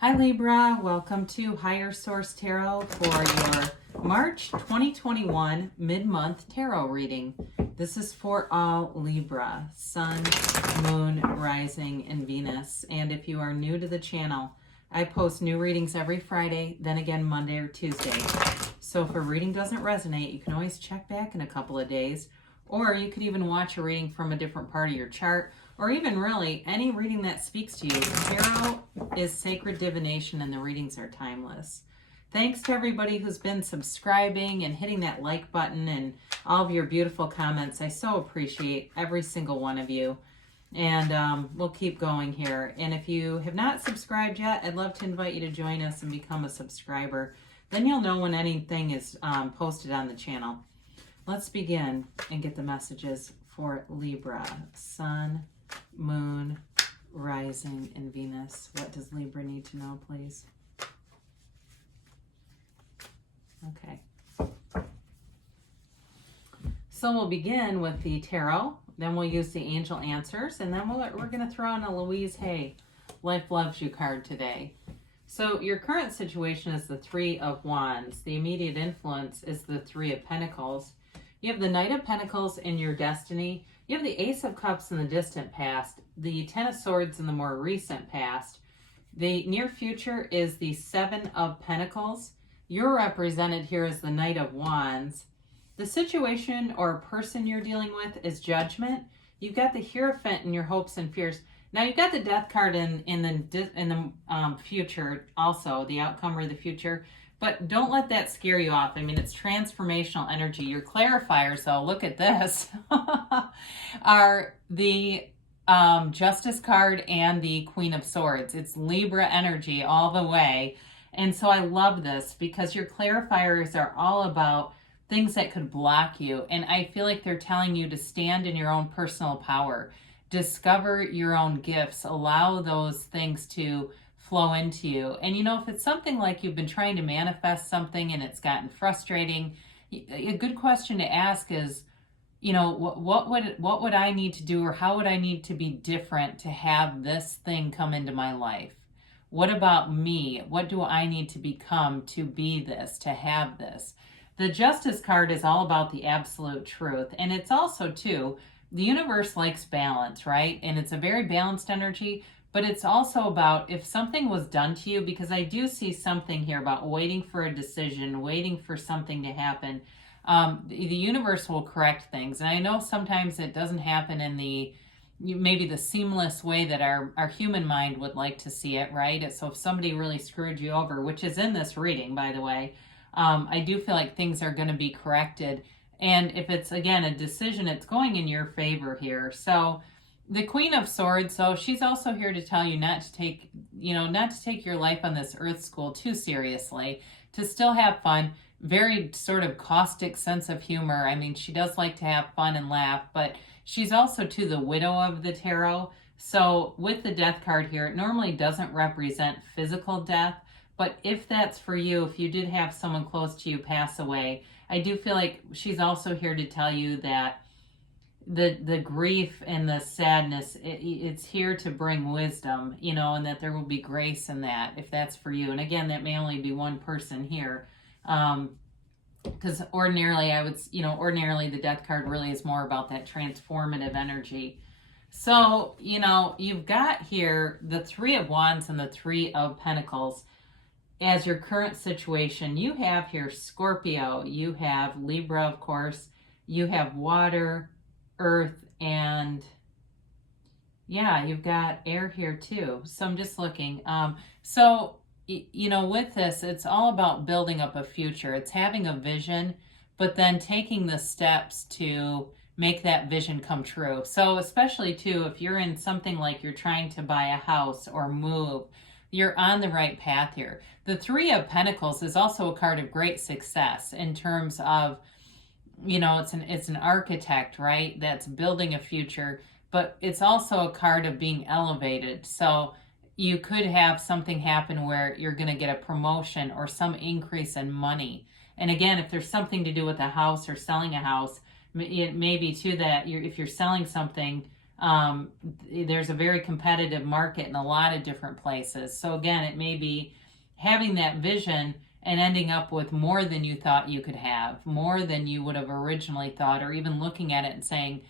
Hi Libra, welcome to Higher Source Tarot for your March 2021 mid-month tarot reading. This is for all Libra, Sun, Moon, Rising, and Venus. And if you are new to the channel, I post new readings every Friday, then again Monday or Tuesday. So if a reading doesn't resonate, you can always check back in a couple of days, or you could even watch a reading from a different part of your chart, or even really any reading that speaks to you. Tarot is sacred divination and the readings are timeless. Thanks to everybody who's been subscribing and hitting that like button and all of your beautiful comments. I so appreciate every single one of you. And we'll keep going here. And if you have not subscribed yet, I'd love to invite you to join us and become a subscriber. Then you'll know when anything is posted on the channel. Let's begin and get the messages for Libra, Sun, Moon, Rising, and Venus. What does Libra need to know, please? Okay. So we'll begin with the tarot. Then we'll use the angel answers. And then we're going to throw in a Louise Hay, Life Loves You card today. So your current situation is the Three of Wands. The immediate influence is the Three of Pentacles. You have the Knight of Pentacles in your destiny. You have the Ace of Cups in the distant past, the Ten of Swords in the more recent past. The near future is the Seven of Pentacles. You're represented here as the Knight of Wands. The situation or person you're dealing with is Judgment. You've got the Hierophant in your hopes and fears. Now you've got the Death card in the future also, the outcome or the future. But don't let that scare you off. I mean, it's transformational energy. Your clarifiers, though, look at this, are the Justice card and the Queen of Swords. It's Libra energy all the way. And so I love this because your clarifiers are all about things that could block you. And I feel like they're telling you to stand in your own personal power. Discover your own gifts. Allow those things to flow into you. And you know, if it's something like you've been trying to manifest something and it's gotten frustrating, a good question to ask is, you know, what would I need to do, or how would I need to be different to have this thing come into my life? What about me? What do I need to become to be this, to have this? The Justice card is all about the absolute truth. And it's also, too, the universe likes balance, right? And it's a very balanced energy. But it's also about if something was done to you, because I do see something here about waiting for a decision, waiting for something to happen. The universe will correct things. And I know sometimes it doesn't happen in maybe the seamless way that our human mind would like to see it, right? So if somebody really screwed you over, which is in this reading, by the way, I do feel like things are going to be corrected. And if it's, again, a decision, it's going in your favor here. So the Queen of Swords, so she's also here to tell you not to take your life on this earth school too seriously, to still have fun. Very sort of caustic sense of humor. I mean, she does like to have fun and laugh, but she's also too the widow of the tarot. So with the Death card here, it normally doesn't represent physical death, but if that's for you, if you did have someone close to you pass away, I do feel like she's also here to tell you that the grief and the sadness, it's here to bring wisdom, you know, and that there will be grace in that if that's for you. And again, that may only be one person here, because ordinarily ordinarily the Death card really is more about that transformative energy. So, you know, you've got here the Three of Wands and the Three of Pentacles as your current situation. You have here Scorpio, you have Libra, of course, you have water, earth, and yeah, you've got air here too. So I'm just looking. So, you know, with this, it's all about building up a future. It's having a vision, but then taking the steps to make that vision come true. So especially too, if you're in something like you're trying to buy a house or move, you're on the right path here. The Three of Pentacles is also a card of great success in terms of, you know, it's an architect, right? That's building a future, but it's also a card of being elevated. So you could have something happen where you're going to get a promotion or some increase in money. And again, if there's something to do with a house or selling a house, it may be too that if you're selling something, There's a very competitive market in a lot of different places. So again, it may be having that vision and ending up with more than you thought you could have, more than you would have originally thought, or even looking at it and saying,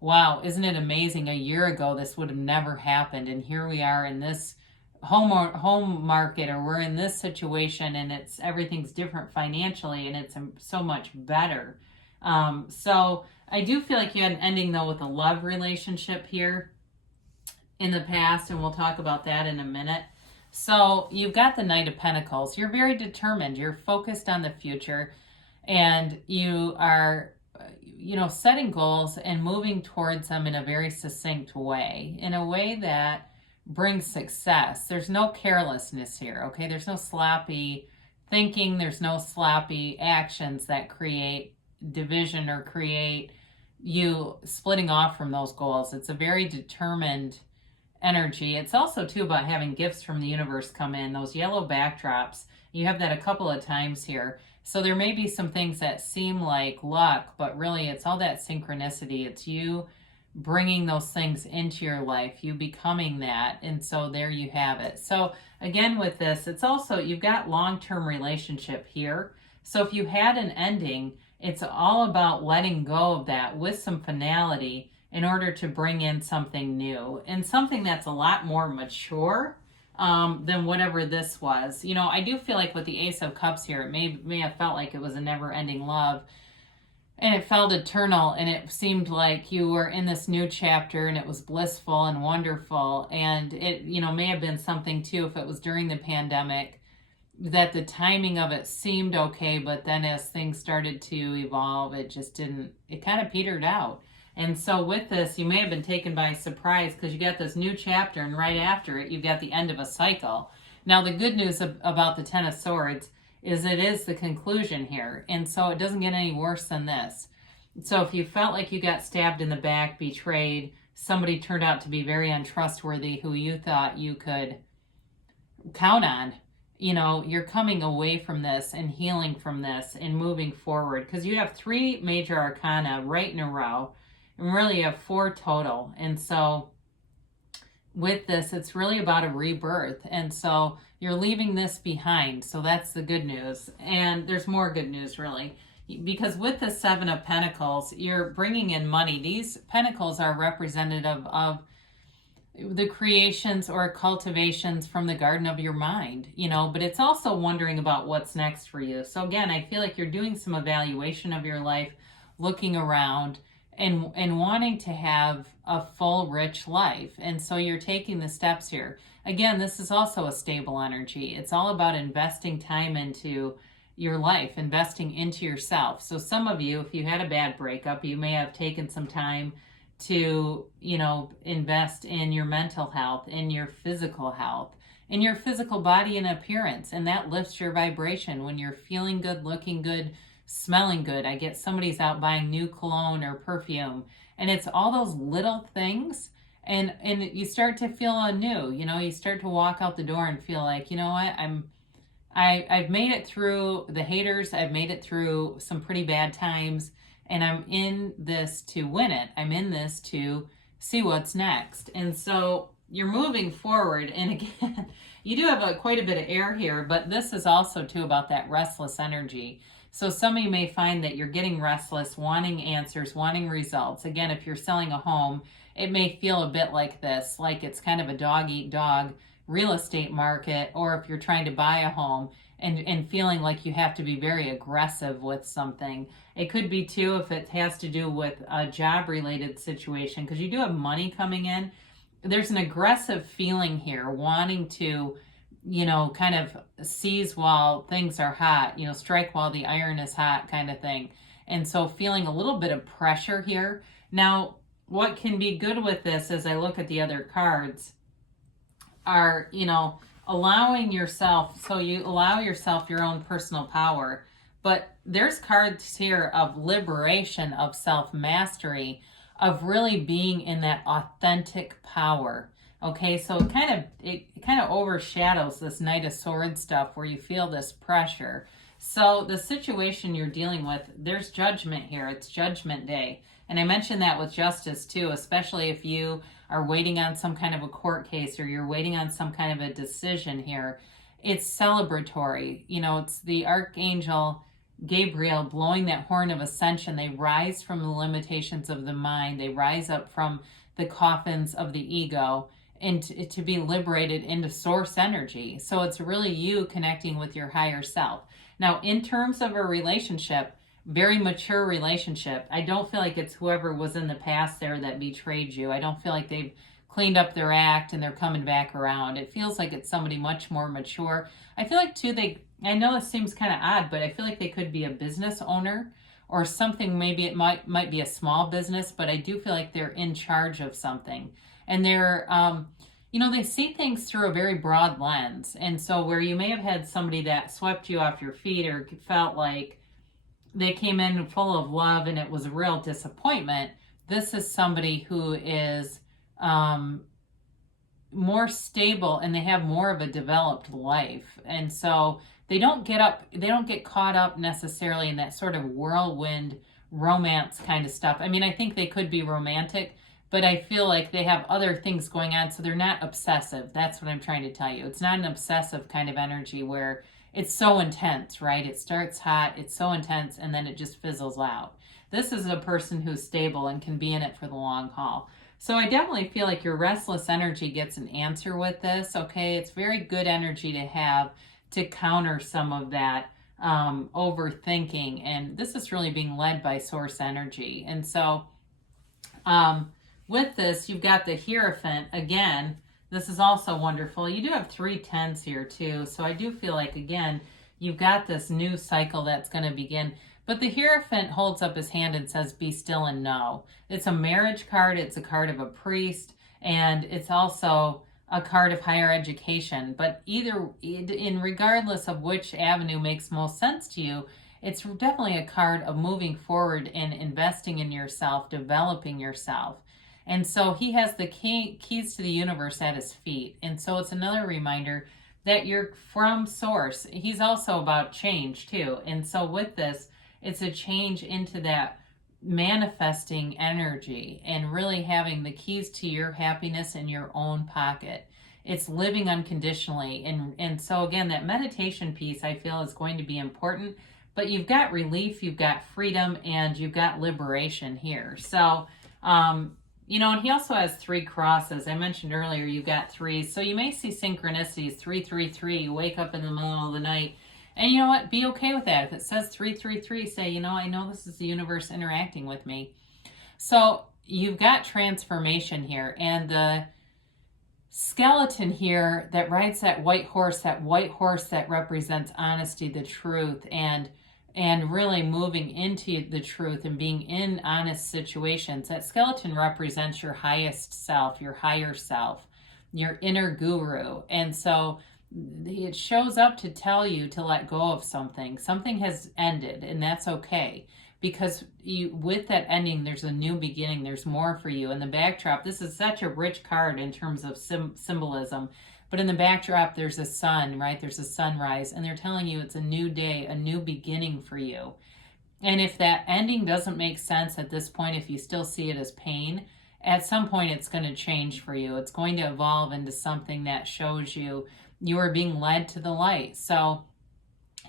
wow, isn't it amazing? A year ago, this would have never happened. And here we are in this home market, or we're in this situation, and everything's different financially, and it's so much better. So I do feel like you had an ending though with a love relationship here in the past, and we'll talk about that in a minute. So you've got the Knight of Pentacles. You're very determined. You're focused on the future, and you are, setting goals and moving towards them in a very succinct way, in a way that brings success. There's no carelessness here, okay? There's no sloppy thinking. There's no sloppy actions that create division or create you splitting off from those goals. It's a very determined energy. It's also too about having gifts from the universe come in. Those yellow backdrops, you have that a couple of times here. So there may be some things that seem like luck, but really it's all that synchronicity. It's you bringing those things into your life, you becoming that. And so there you have it. So again, with this, it's also, you've got long-term relationship here. So if you had an ending, it's all about letting go of that with some finality in order to bring in something new and something that's a lot more mature than whatever this was. I do feel like with the Ace of Cups here, it may have felt like it was a never-ending love, and it felt eternal, and it seemed like you were in this new chapter, and it was blissful and wonderful. And it, may have been something too, if it was during the pandemic, that the timing of it seemed okay, but then as things started to evolve, it kind of petered out. And so with this, you may have been taken by surprise because you got this new chapter, and right after it, you've got the end of a cycle. Now, the good news about the Ten of Swords is it is the conclusion here. And so it doesn't get any worse than this. So if you felt like you got stabbed in the back, betrayed, somebody turned out to be very untrustworthy who you thought you could count on, you're coming away from this and healing from this and moving forward, because you have 3 major arcana right in a row, and really you have 4 total. And so with this, it's really about a rebirth. And so you're leaving this behind. So that's the good news. And there's more good news, really, because with the 7 of Pentacles, you're bringing in money. These pentacles are representative of the creations or cultivations from the garden of your mind, but it's also wondering about what's next for you. So again, I feel like you're doing some evaluation of your life, looking around, and wanting to have a full, rich life. And so you're taking the steps here. Again, this is also a stable energy. It's all about investing time into your life, investing into yourself. So some of you, if you had a bad breakup, you may have taken some time to, invest in your mental health, in your physical health, in your physical body and appearance. And that lifts your vibration when you're feeling good, looking good, smelling good. I get somebody's out buying new cologne or perfume, and it's all those little things, and you start to feel anew. You start to walk out the door and feel like, what, I've made it through the haters. I've made it through some pretty bad times, and I'm in this to win it. I'm in this to see what's next. And so you're moving forward. And again, you do have quite a bit of air here, but this is also too about that restless energy. So some of you may find that you're getting restless, wanting answers, wanting results. Again, if you're selling a home, it may feel a bit like this, like it's kind of a dog-eat-dog real estate market, or if you're trying to buy a home and feeling like you have to be very aggressive with something. It could be too if it has to do with a job-related situation, because you do have money coming in. There's an aggressive feeling here, wanting to kind of seize while things are hot, strike while the iron is hot kind of thing. And so feeling a little bit of pressure here. Now, what can be good with this as I look at the other cards are, allowing yourself, so you allow yourself your own personal power. But there's cards here of liberation, of self-mastery, of really being in that authentic power. Okay, so it kind of overshadows this Knight of Swords stuff where you feel this pressure. So the situation you're dealing with, there's judgment here. It's Judgment Day. And I mentioned that with justice too, especially if you are waiting on some kind of a court case or you're waiting on some kind of a decision here. It's celebratory. You know, it's the Archangel Gabriel blowing that horn of ascension. They rise from the limitations of the mind. They rise up from the coffins of the ego and to be liberated into source energy. So it's really you connecting with your higher self. Now, in terms of a relationship, very mature relationship, I don't feel like it's whoever was in the past there that betrayed you. I don't feel like they've cleaned up their act and they're coming back around. It feels like it's somebody much more mature. I feel like too, I know this seems kind of odd, but I feel like they could be a business owner or something. Maybe it might be a small business, but I do feel like they're in charge of something. And they're, they see things through a very broad lens. And so where you may have had somebody that swept you off your feet or felt like they came in full of love and it was a real disappointment, this is somebody who is more stable and they have more of a developed life. And so they don't get caught up necessarily in that sort of whirlwind romance kind of stuff. I mean, I think they could be romantic, but I feel like they have other things going on, so they're not obsessive. That's what I'm trying to tell you. It's not an obsessive kind of energy where it's so intense, right? It starts hot, it's so intense, and then it just fizzles out. This is a person who's stable and can be in it for the long haul. So I definitely feel like your restless energy gets an answer with this, okay? It's very good energy to have to counter some of that overthinking. And this is really being led by source energy. And so with this, you've got the Hierophant. Again, this is also wonderful. You do have 3 10s here too. So I do feel like, again, you've got this new cycle that's going to begin. But the Hierophant holds up his hand and says, be still and know. It's a marriage card. It's a card of a priest. And it's also a card of higher education. But regardless of which avenue makes most sense to you, it's definitely a card of moving forward and investing in yourself, developing yourself. And so he has the keys to the universe at his feet. And so it's another reminder that you're from source. He's also about change too. And so with this, it's a change into that manifesting energy and really having the keys to your happiness in your own pocket. It's living unconditionally. And so again, that meditation piece I feel is going to be important, but you've got relief, you've got freedom, and you've got liberation here. So, and he also has 3 crosses. I mentioned earlier you've got 3s. So you may see synchronicities, 333. You wake up in the middle of the night. And you know what? Be okay with that. If it says 333, say, I know this is the universe interacting with me. So you've got transformation here. And the skeleton here that rides that white horse that represents honesty, the truth, and really moving into the truth and being in honest situations. That skeleton represents your highest self, your higher self, your inner guru. And so it shows up to tell you to let go of something. Something has ended, and that's okay. Because with that ending, there's a new beginning. There's more for you. In the backdrop, this is such a rich card in terms of symbolism. But in the backdrop, there's a sun, right? There's a sunrise, and they're telling you it's a new day, a new beginning for you. And if that ending doesn't make sense at this point, if you still see it as pain, at some point it's going to change for you. It's going to evolve into something that shows you are being led to the light. So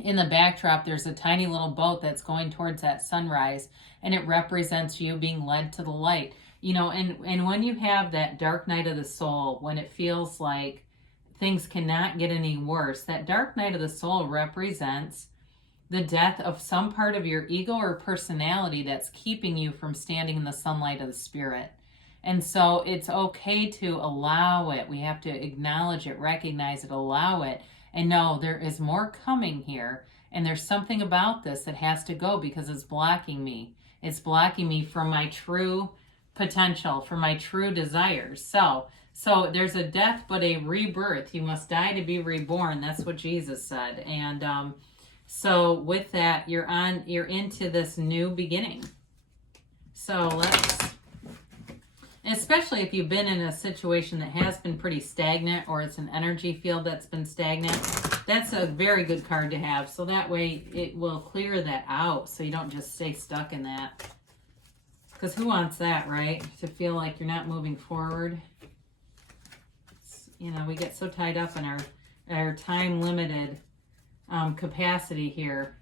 in the backdrop, there's a tiny little boat that's going towards that sunrise, and it represents you being led to the light. And when you have that dark night of the soul, when it feels like things cannot get any worse, that dark night of the soul represents the death of some part of your ego or personality that's keeping you from standing in the sunlight of the spirit. And so it's okay to allow it. We have to acknowledge it, recognize it, allow it, and know there is more coming here. And there's something about this that has to go because it's blocking me. It's blocking me from my true potential, from my true desires. So there's a death, but a rebirth. You must die to be reborn. That's what Jesus said. And so with that, you're into this new beginning. So especially if you've been in a situation that has been pretty stagnant, or it's an energy field that's been stagnant, that's a very good card to have. So that way it will clear that out so you don't just stay stuck in that. Because who wants that, right? To feel like you're not moving forward. You know, we get so tied up in our time limited capacity here.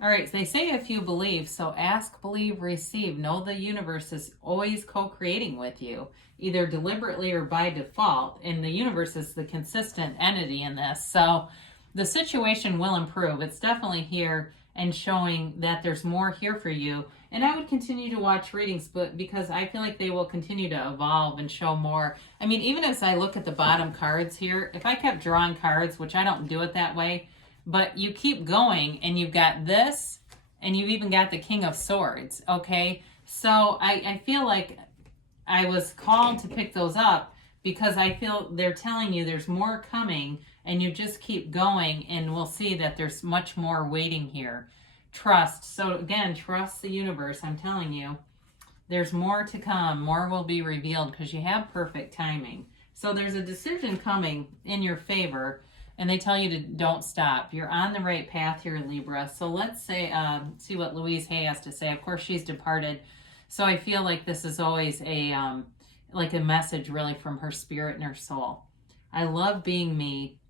All right, so they say if you believe, so ask, believe, receive. Know the universe is always co-creating with you, either deliberately or by default. And the universe is the consistent entity in this. So the situation will improve. It's definitely here and showing that there's more here for you. And I would continue to watch readings, but because I feel like they will continue to evolve and show more. I mean, even as I look at the bottom cards here, if I kept drawing cards, which I don't do it that way, but you keep going and you've got this and you've even got the King of Swords, okay? So I feel like I was called to pick those up because I feel they're telling you there's more coming and you just keep going and we'll see that there's much more waiting here. Trust. So again, trust the universe. I'm telling you, there's more to come. More will be revealed because you have perfect timing. So there's a decision coming in your favor. And they tell you to don't stop. You're on the right path here, Libra. So let's say, see what Louise Hay has to say. Of course, she's departed. So I feel like this is always like a message really from her spirit and her soul. I love being me.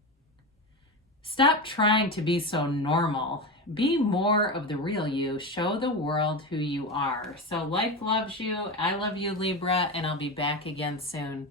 Stop trying to be so normal. Be more of the real you. Show the world who you are. So life loves you. I love you, Libra, and I'll be back again soon.